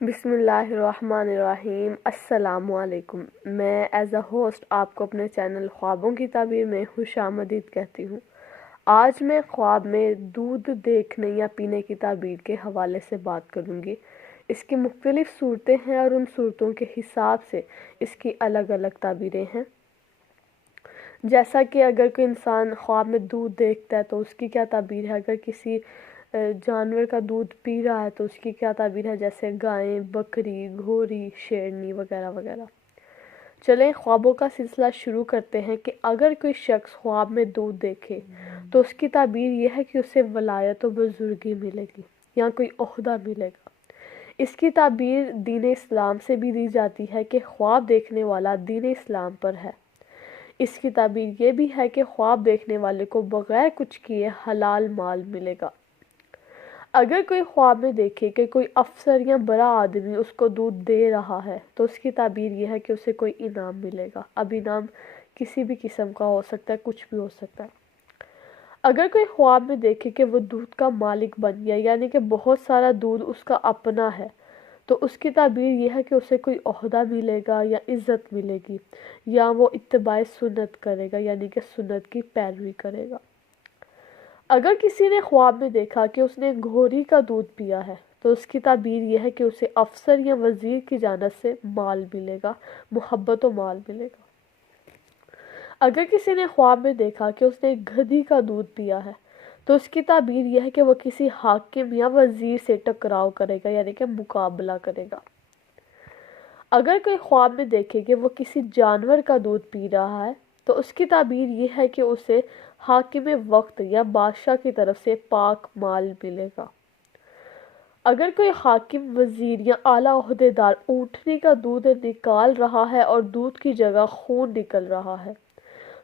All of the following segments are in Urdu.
بسم اللہ الرحمن الرحیم۔ السلام علیکم۔ میں ایز اے ہوسٹ آپ کو اپنے چینل خوابوں کی تعبیر میں خوش آمدید کہتی ہوں۔ آج میں خواب میں دودھ دیکھنے یا پینے کی تعبیر کے حوالے سے بات کروں گی۔ اس کی مختلف صورتیں ہیں اور ان صورتوں کے حساب سے اس کی الگ الگ تعبیریں ہیں۔ جیسا کہ اگر کوئی انسان خواب میں دودھ دیکھتا ہے تو اس کی کیا تعبیر ہے، اگر کسی جانور کا دودھ پی رہا ہے تو اس کی کیا تعبیر ہے، جیسے گائیں، بکری، گھوڑی، شیرنی وغیرہ وغیرہ۔ چلیں خوابوں کا سلسلہ شروع کرتے ہیں کہ اگر کوئی شخص خواب میں دودھ دیکھے تو اس کی تعبیر یہ ہے کہ اسے ولایت و بزرگی ملے گی یا کوئی عہدہ ملے گا۔ اس کی تعبیر دین اسلام سے بھی دی جاتی ہے کہ خواب دیکھنے والا دین اسلام پر ہے۔ اس کی تعبیر یہ بھی ہے کہ خواب دیکھنے والے کو بغیر کچھ کیے حلال مال ملے گا۔ اگر کوئی خواب میں دیکھے کہ کوئی افسر یا بڑا آدمی اس کو دودھ دے رہا ہے تو اس کی تعبیر یہ ہے کہ اسے کوئی انعام ملے گا۔ اب انعام کسی بھی قسم کا ہو سکتا ہے، کچھ بھی ہو سکتا ہے۔ اگر کوئی خواب میں دیکھے کہ وہ دودھ کا مالک بن گیا، یعنی کہ بہت سارا دودھ اس کا اپنا ہے، تو اس کی تعبیر یہ ہے کہ اسے کوئی عہدہ ملے گا یا عزت ملے گی، یا وہ اتباع سنت کرے گا، یعنی کہ سنت کی پیروی کرے گا۔ اگر کسی نے خواب میں دیکھا کہ اس نے گھوڑی کا دودھ پیا ہے تو اس کی تعبیر یہ ہے کہ اسے افسر یا وزیر کی جانب سے مال ملے گا، محبت و مال ملے گا۔ اگر کسی نے خواب میں دیکھا کہ اس نے گدھی کا دودھ پیا ہے تو اس کی تعبیر یہ ہے کہ وہ کسی حاکم یا وزیر سے ٹکراؤ کرے گا، یعنی کہ مقابلہ کرے گا۔ اگر کوئی خواب میں دیکھے کہ وہ کسی جانور کا دودھ پی رہا ہے تو اس کی تعبیر یہ ہے کہ اسے حاکم وقت یا بادشاہ کی طرف سے پاک مال ملے گا۔ اگر کوئی حاکم، وزیر یا اعلیٰ عہدیدار اونٹنی کا دودھ نکال رہا ہے اور دودھ کی جگہ خون نکل رہا ہے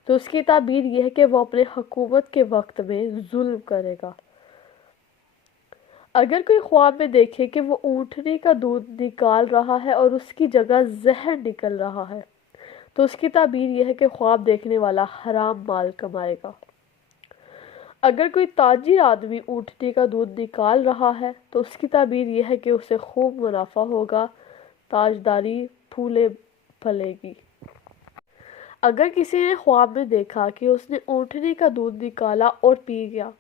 تو اس کی تعبیر یہ ہے کہ وہ اپنے حکومت کے وقت میں ظلم کرے گا۔ اگر کوئی خواب میں دیکھے کہ وہ اونٹنی کا دودھ نکال رہا ہے اور اس کی جگہ زہر نکل رہا ہے تو اس کی تعبیر یہ ہے کہ خواب دیکھنے والا حرام مال کمائے گا۔ اگر کوئی تاجر آدمی اونٹنی کا دودھ نکال رہا ہے تو اس کی تعبیر یہ ہے کہ اسے خوب منافع ہوگا، تاجداری پھولے پھلے گی۔ اگر کسی نے خواب میں دیکھا کہ اس نے اونٹنی کا دودھ نکالا اور پی گیا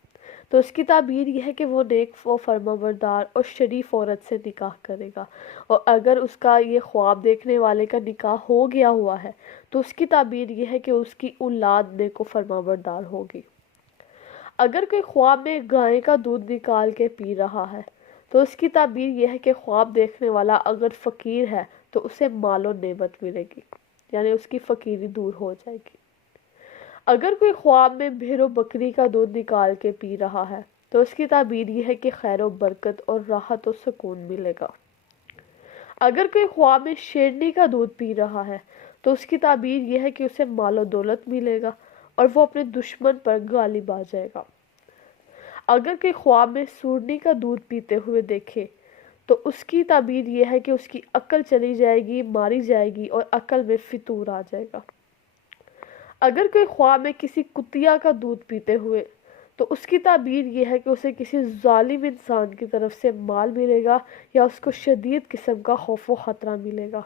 تو اس کی تعبیر یہ ہے کہ وہ نیک و فرمانبردار اور شریف عورت سے نکاح کرے گا، اور اگر اس کا یہ خواب دیکھنے والے کا نکاح ہو گیا ہوا ہے تو اس کی تعبیر یہ ہے کہ اس کی اولاد نیک و فرمانبردار ہوگی۔ اگر کوئی خواب میں گائے کا دودھ نکال کے پی رہا ہے تو اس کی تعبیر یہ ہے کہ خواب دیکھنے والا اگر فقیر ہے تو اسے مال و نعمت ملے گی، یعنی اس کی فقیری دور ہو جائے گی۔ اگر کوئی خواب میں بھیڑ و بکری کا دودھ نکال کے پی رہا ہے تو اس کی تعبیر یہ ہے کہ خیر و برکت اور راحت و سکون ملے گا۔ اگر کوئی خواب میں شیرنی کا دودھ پی رہا ہے تو اس کی تعبیر یہ ہے کہ اسے مال و دولت ملے گا اور وہ اپنے دشمن پر غالب آ جائے گا۔ اگر کوئی خواب میں سورنی کا دودھ پیتے ہوئے دیکھے تو اس کی تعبیر یہ ہے کہ اس کی عقل چلی جائے گی، ماری جائے گی اور عقل میں فطور آ جائے گا۔ اگر کوئی خواب میں کسی کتیا کا دودھ پیتے ہوئے تو اس کی تعبیر یہ ہے کہ اسے کسی ظالم انسان کی طرف سے مال ملے گا یا اس کو شدید قسم کا خوف و خطرہ ملے گا۔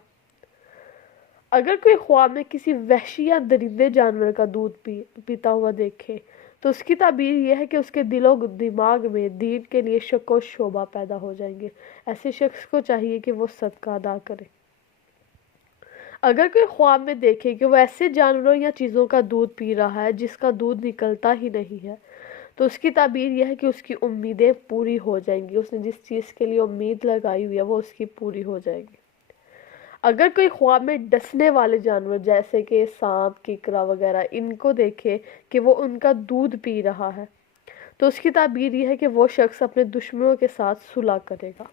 اگر کوئی خواب میں کسی وحشی یا درندے جانور کا دودھ پیتا ہوا دیکھے تو اس کی تعبیر یہ ہے کہ اس کے دل و دماغ میں دین کے لیے شک و شبہ پیدا ہو جائیں گے۔ ایسے شخص کو چاہیے کہ وہ صدقہ ادا کرے۔ اگر کوئی خواب میں دیکھے کہ وہ ایسے جانوروں یا چیزوں کا دودھ پی رہا ہے جس کا دودھ نکلتا ہی نہیں ہے تو اس کی تعبیر یہ ہے کہ اس کی امیدیں پوری ہو جائیں گی، اس نے جس چیز کے لیے امید لگائی ہوئی ہے وہ اس کی پوری ہو جائے گی۔ اگر کوئی خواب میں ڈسنے والے جانور جیسے کہ سانپ، کیکڑا وغیرہ ان کو دیکھے کہ وہ ان کا دودھ پی رہا ہے تو اس کی تعبیر یہ ہے کہ وہ شخص اپنے دشمنوں کے ساتھ صلح کرے گا۔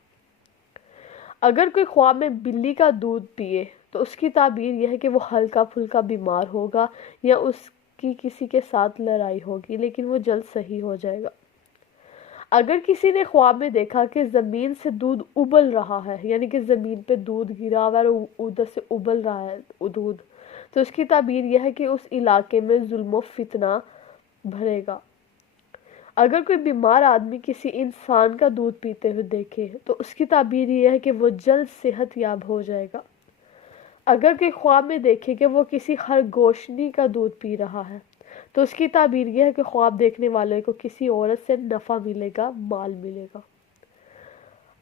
اگر کوئی خواب میں بلی کا دودھ پیے تو اس کی تعبیر یہ ہے کہ وہ ہلکا پھلکا بیمار ہوگا یا اس کی کسی کے ساتھ لڑائی ہوگی، لیکن وہ جلد صحیح ہو جائے گا۔ اگر کسی نے خواب میں دیکھا کہ زمین سے دودھ ابل رہا ہے، یعنی کہ زمین پہ دودھ گرا ہوا ہے اور ادھر سے ابل رہا ہے دودھ، تو اس کی تعبیر یہ ہے کہ اس علاقے میں ظلم و فتنہ بھرے گا۔ اگر کوئی بیمار آدمی کسی انسان کا دودھ پیتے ہوئے دیکھے تو اس کی تعبیر یہ ہے کہ وہ جلد صحت یاب ہو جائے گا۔ اگر کوئی خواب میں دیکھے کہ وہ کسی خرگوشنی کا دودھ پی رہا ہے تو اس کی تعبیر یہ ہے کہ خواب دیکھنے والے کو کسی عورت سے نفع ملے گا، مال ملے گا۔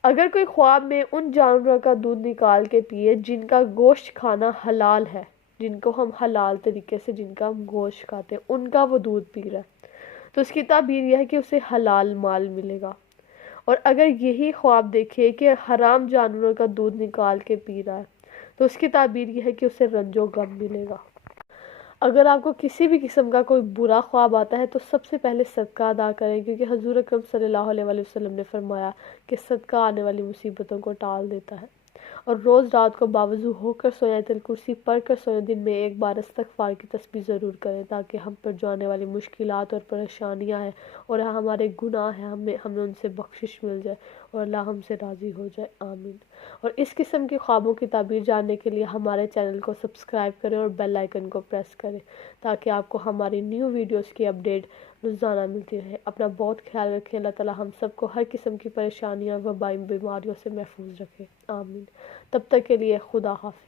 اگر کوئی خواب میں ان جانوروں کا دودھ نکال کے پیے جن کا گوشت کھانا حلال ہے، جن کو ہم حلال طریقے سے جن کا ہم گوشت کھاتے ہیں، ان کا وہ دودھ پی رہا ہے تو اس کی تعبیر یہ ہے کہ اسے حلال مال ملے گا۔ اور اگر یہی خواب دیکھے کہ حرام جانوروں کا دودھ نکال کے پی رہا ہے تو اس کی تعبیر یہ ہے کہ اسے رنج و غم ملے گا۔ اگر آپ کو کسی بھی قسم کا کوئی برا خواب آتا ہے تو سب سے پہلے صدقہ ادا کریں، کیونکہ حضور اکرم صلی اللہ علیہ وسلم نے فرمایا کہ صدقہ آنے والی مصیبتوں کو ٹال دیتا ہے۔ اور روز رات کو باوضو ہو کر سوئیں، آیت الکرسی پڑھ کر سوئیں، دن میں ایک بار استغفار کی تسبیح ضرور کریں تاکہ ہم پر جو آنے والی مشکلات اور پریشانیاں ہیں اور ہمارے گناہ ہیں ہمیں ان سے بخشش مل جائے اور اللہ ہم سے راضی ہو جائے، آمین۔ اور اس قسم کی خوابوں کی تعبیر جاننے کے لیے ہمارے چینل کو سبسکرائب کریں اور بیل آئیکن کو پریس کریں تاکہ آپ کو ہماری نیو ویڈیوز کی اپڈیٹ روزانہ ملتی رہے۔ اپنا بہت خیال رکھیں، اللہ تعالی ہم سب کو ہر قسم کی پریشانیاں وبائی بیماریوں سے محفوظ رکھے، آمین۔ تب تک کے لیے خدا حافظ۔